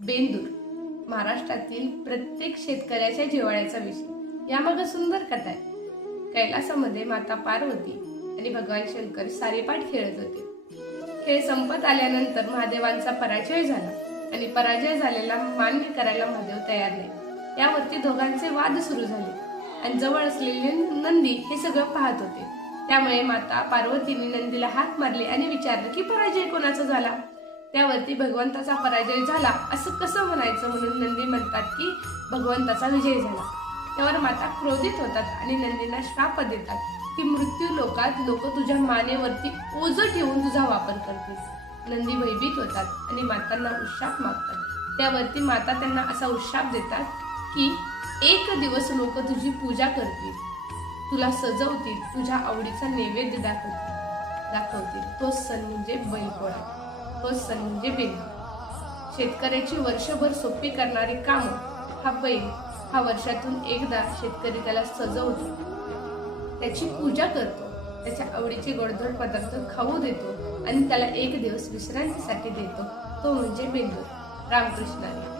बेंदूर महाराष्ट्रातील प्रत्येक शेतकऱ्याच्या जिव्हाळ्याचा विषय। यामागे सुंदर कथा आहे। कैलासामध्ये माता पार्वती आणि भगवान शंकर सारेपाट खेळत होते। खेळ संपत आल्यानंतर महादेवांचा पराजय झाला आणि पराजय झालेला मान्य करायला महादेव तयार नाही। यावरती दोघांचे वाद सुरू झाले आणि जवळ असलेले नंदी हे सगळं पाहत होते। त्यामुळे माता पार्वतीने नंदीला हाक मारली आणि विचारलं की पराजय कोणाचा झाला। त्यावरती भगवंताचा पराजय झाला असं कसं म्हणायचं, म्हणून नंदी म्हणतात की भगवंताचा विजय झाला। त्यावर माता क्रोधित होतात आणि नंदींना श्राप देतात की मृत्यू लोकात लोक तुझ्या मानेवरती ओझं ठेवून तुझा वापर करतील। नंदी भयभीत होतात आणि मातांना उशाप मागतात। त्यावरती माता त्यांना असा उशाप देतात की एक दिवस लोक तुझी पूजा करतील, तुला सजवतील, तुझ्या आवडीचा नैवेद्य दाखवतील। तो सण म्हणजे बैलपोळा, तो सण म्हणजे बेंदूर। शेतकऱ्याची वर्षभर सोपी करणारी काम हा बैल हा वर्षातून एकदा शेतकरी त्याला सजवतो, त्याची पूजा करतो, त्याच्या आवडीचे गोडधोड पदार्थ खाऊ देतो आणि त्याला एक दिवस विश्रांतीसाठी देतो। तो म्हणजे बेंदूर। रामकृष्ण हरी।